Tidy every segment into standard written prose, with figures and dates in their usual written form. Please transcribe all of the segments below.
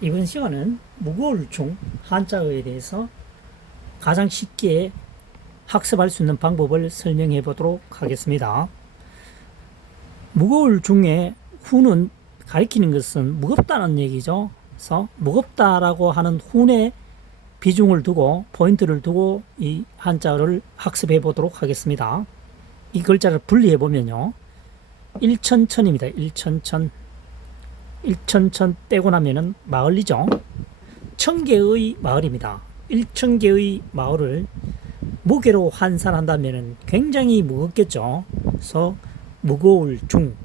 이번 시간은 무거울 중 한자어에 대해서 가장 쉽게 학습할 수 있는 방법을 설명해 보도록 하겠습니다. 무거울 중에 후는 가리키는 것은 무겁다는 얘기죠. 그래서 무겁다라고 하는 훈에 비중을 두고 포인트를 두고 이 한자어를 학습해 보도록 하겠습니다. 이 글자를 분리해 보면요. 일천천입니다. 일천천. 일천천 떼고 나면은 마을이죠. 천개의 마을입니다. 일천개의 마을을 무게로 환산한다면은 굉장히 무겁겠죠. 그래서 무거울 중.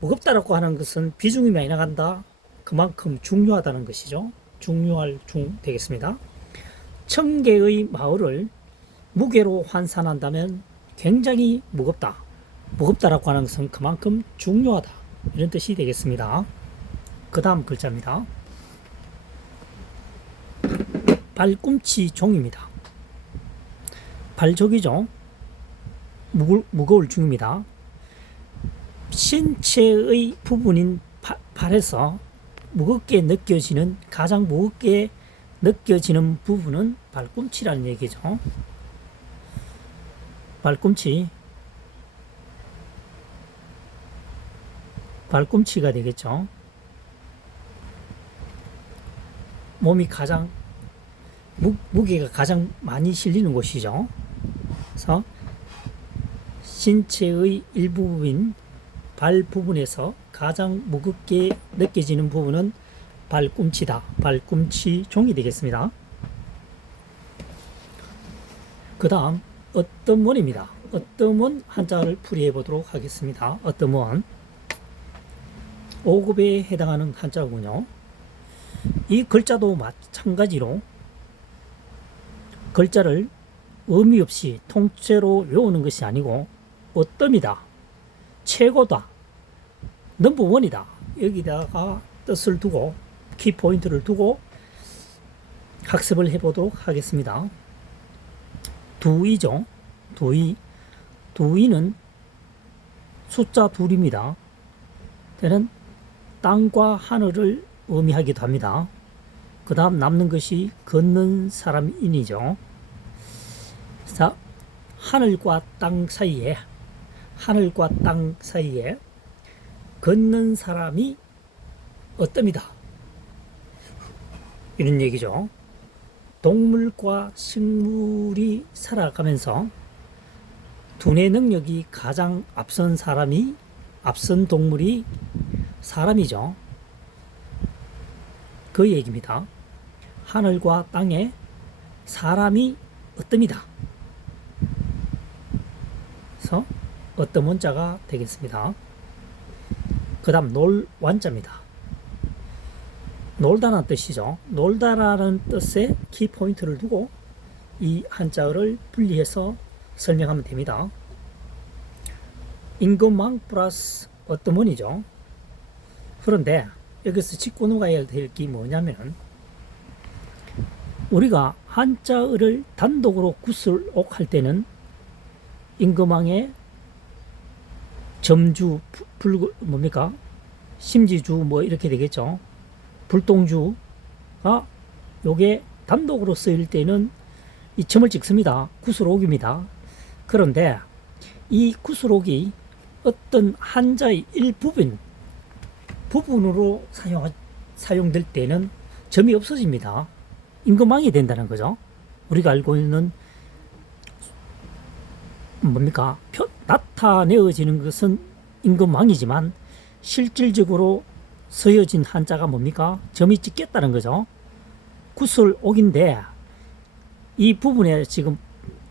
무겁다라고 하는 것은 비중이 많이 나간다. 그만큼 중요하다는 것이죠. 중요할 중 되겠습니다. 천개의 마을을 무게로 환산한다면 굉장히 무겁다. 무겁다라고 하는 것은 그만큼 중요하다. 이런 뜻이 되겠습니다. 그 다음 글자입니다. 발꿈치 종입니다. 발족이죠. 무거울 중입니다. 신체의 부분인 발에서 가장 무겁게 느껴지는 부분은 발꿈치라는 얘기죠. 발꿈치가 되겠죠. 몸이 무게가 가장 많이 실리는 곳이죠. 그래서 신체의 일부분인 발 부분에서 가장 무겁게 느껴지는 부분은 발꿈치다. 발꿈치 종이 되겠습니다. 그 다음 어떠먼입니다. 어떠먼 한자를 풀이해 보도록 하겠습니다. 어떠먼 5급에 해당하는 한자군요. 이 글자도 마찬가지로 글자를 의미 없이 통째로 외우는 것이 아니고 어뜸이다, 최고다, 넘버원이다, 여기다가 뜻을 두고 키포인트를 두고 학습을 해보도록 하겠습니다. 두이죠. 두이는 숫자 둘입니다. 때는 땅과 하늘을 의미하기도 합니다. 그 다음 남는 것이 걷는 사람인이죠. 자, 하늘과 땅 사이에 걷는 사람이 어떻습니다. 이런 얘기죠. 동물과 식물이 살아가면서 두뇌 능력이 가장 앞선 동물이 사람이죠. 그 얘기입니다. 하늘과 땅에 사람이 어떻습니다. 그래서 어떤 문자가 되겠습니다. 그 다음 놀완자입니다. 놀다라는 뜻이죠. 놀다라는 뜻에 키포인트를 두고 이 한자어를 분리해서 설명하면 됩니다. 임금왕 플러스 어떠먼이죠. 그런데 여기서 짚고 넘어가야 될 게 뭐냐면 우리가 한자어를 단독으로 구술옥할 때는 임금왕의 점주, 심지주 뭐 이렇게 되겠죠. 불동주가 요게 단독으로 쓰일 때는 이 점을 찍습니다. 구술옥입니다. 그런데 이 구술옥이 어떤 한자의 부분으로 사용될 때는 점이 없어집니다. 임금왕이 된다는 거죠. 우리가 알고 있는 나타내어지는 것은 임금왕이지만 실질적으로 쓰여진 한자가 점이 찍겠다는 거죠. 구술옥인데 이 부분에 지금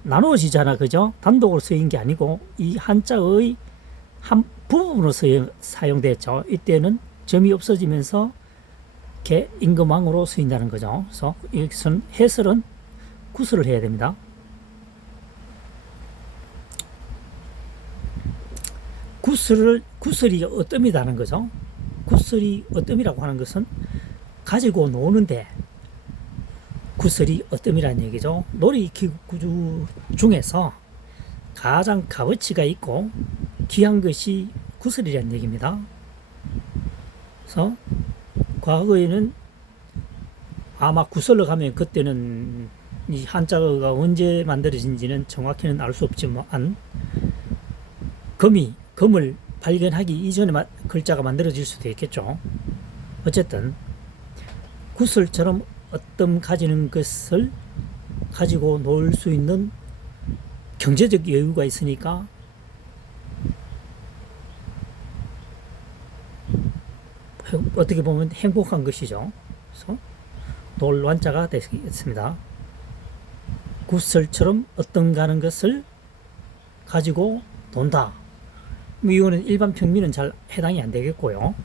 나누어지잖아, 그죠? 단독으로 쓰인 게 아니고 이 한자의 한 부분으로 사용됐죠. 이때는 점이 없어지면서 임금왕으로 쓰인다는 거죠. 그래서 여기서는 해설은 구술을 해야 됩니다. 구슬이 어뜸이라는 거죠. 구슬이 어뜸이라고 하는 것은 가지고 노는데 구슬이 어뜸이라는 얘기죠. 놀이기구 중에서 가장 값어치가 있고 귀한 것이 구슬이라는 얘기입니다. 그래서 과거에는 아마 구설로 가면 그때는 이 한자어가 언제 만들어진지는 정확히는 알 수 없지만 금을 발견하기 이전에 글자가 만들어질 수도 있겠죠. 어쨌든 구설처럼 어떤 가지는 것을 가지고 놀 수 있는 경제적 여유가 있으니까 어떻게 보면 행복한 것이죠. 그래서 놀완자가 되겠습니다. 구설처럼 어떤가 하는 것을 가지고 논다. 이거는 일반 평민은 잘 해당이 안 되겠고요.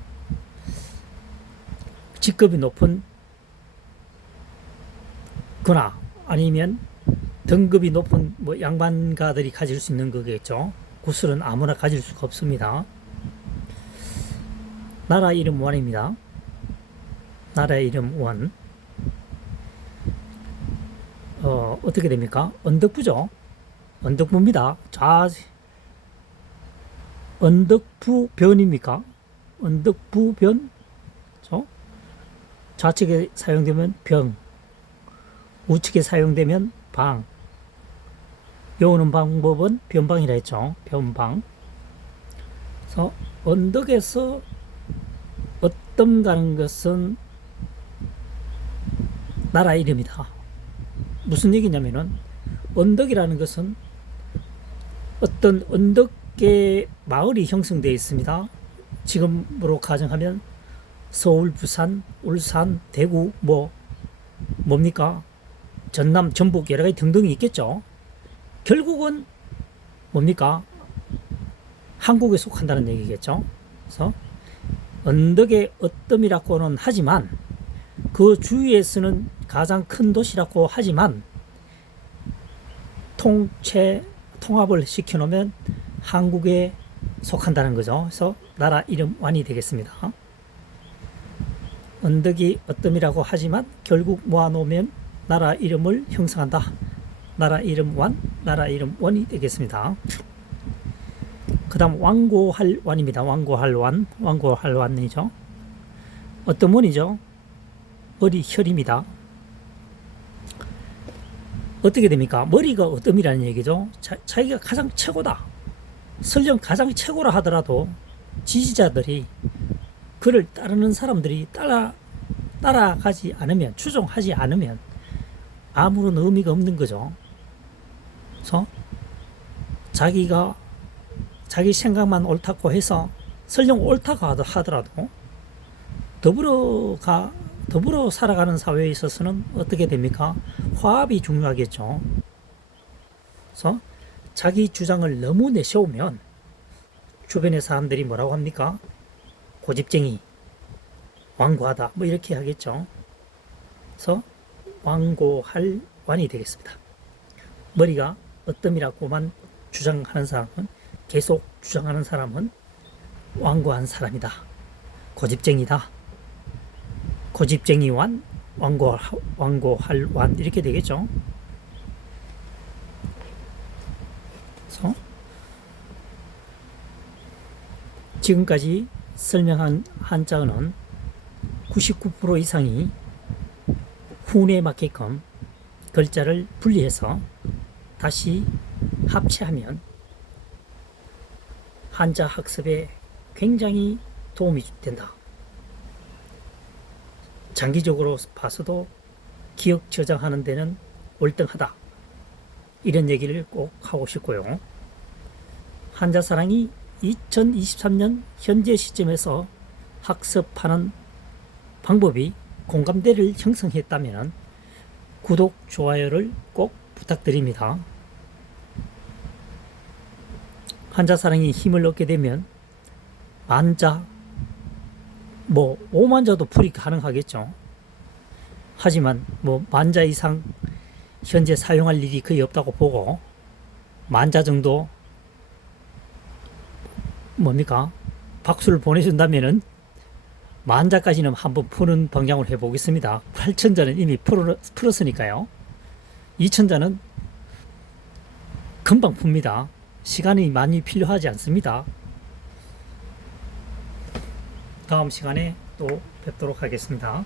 직급이 높은 거나 아니면 등급이 높은 뭐 양반가들이 가질 수 있는 거겠죠. 구슬은 아무나 가질 수가 없습니다. 나라 이름 원입니다. 나라 이름 원. 어떻게 됩니까? 언덕부죠. 언덕부입니다. 언덕부변입니까? 언덕부변. 좌측에 사용되면 병, 우측에 사용되면 방. 외우는 방법은 변방이라 했죠. 변방. 그래서 언덕에서 어떤가는 것은 나라 이름이다. 무슨 얘기냐면은 언덕이라는 것은 어떤 언덕계 마을이 형성되어 있습니다. 지금으로 가정하면 서울, 부산, 울산, 대구, 뭡니까? 전남, 전북 여러 가지 등등이 있겠죠. 결국은 뭡니까? 한국에 속한다는 얘기겠죠. 그래서 언덕의 어뜸이라고는 하지만 그 주위에서는 가장 큰 도시라고 하지만 통합을 시켜놓으면 한국에 속한다는 거죠. 그래서 나라 이름 완이 되겠습니다. 언덕이 어뜸이라고 하지만 결국 모아놓으면 나라 이름을 형성한다. 나라 이름 완, 나라 이름 원이 되겠습니다. 그 다음 완고할 완입니다. 완고할 완, 완고할 완이죠. 어떤 원이죠? 머리 혈입니다. 어떻게 됩니까? 머리가 어뜸이라는 얘기죠. 자기가 가장 최고다. 설령 가장 최고라 하더라도 지지자들이 그를 따르는 사람들이 따라가지 않으면, 추종하지 않으면 아무런 의미가 없는 거죠. 그래서 자기 생각만 옳다고 해서 설령 옳다고 하더라도 더불어 살아가는 사회에 있어서는 어떻게 됩니까? 화합이 중요하겠죠. 그래서 자기 주장을 너무 내세우면 주변의 사람들이 뭐라고 합니까? 고집쟁이, 완고하다, 뭐 이렇게 하겠죠. 그래서 완고할 완이 되겠습니다. 머리가 어뜸이라고만 주장하는 사람은, 계속 주장하는 사람은 완고한 사람이다. 고집쟁이다. 고집쟁이 완, 완고할 완 이렇게 되겠죠. 그래서 지금까지 설명한 한자어는 99% 이상이 훈에 맞게끔 글자를 분리해서 다시 합체하면 한자 학습에 굉장히 도움이 된다. 장기적으로 봐서도 기억 저장하는 데는 월등하다. 이런 얘기를 꼭 하고 싶고요. 한자사랑이 2023년 현재 시점에서 학습하는 방법이 공감대를 형성했다면 구독, 좋아요를 꼭 부탁드립니다. 한자사랑이 힘을 얻게 되면 만자, 5만자도 풀이 가능하겠죠. 하지만 만자 이상 현재 사용할 일이 거의 없다고 보고 만자 정도 박수를 보내준다면은 만자까지는 한번 푸는 방향으로 해보겠습니다. 8천자는 이미 풀었으니까요. 2천자는 금방 풉니다. 시간이 많이 필요하지 않습니다. 다음 시간에 또 뵙도록 하겠습니다.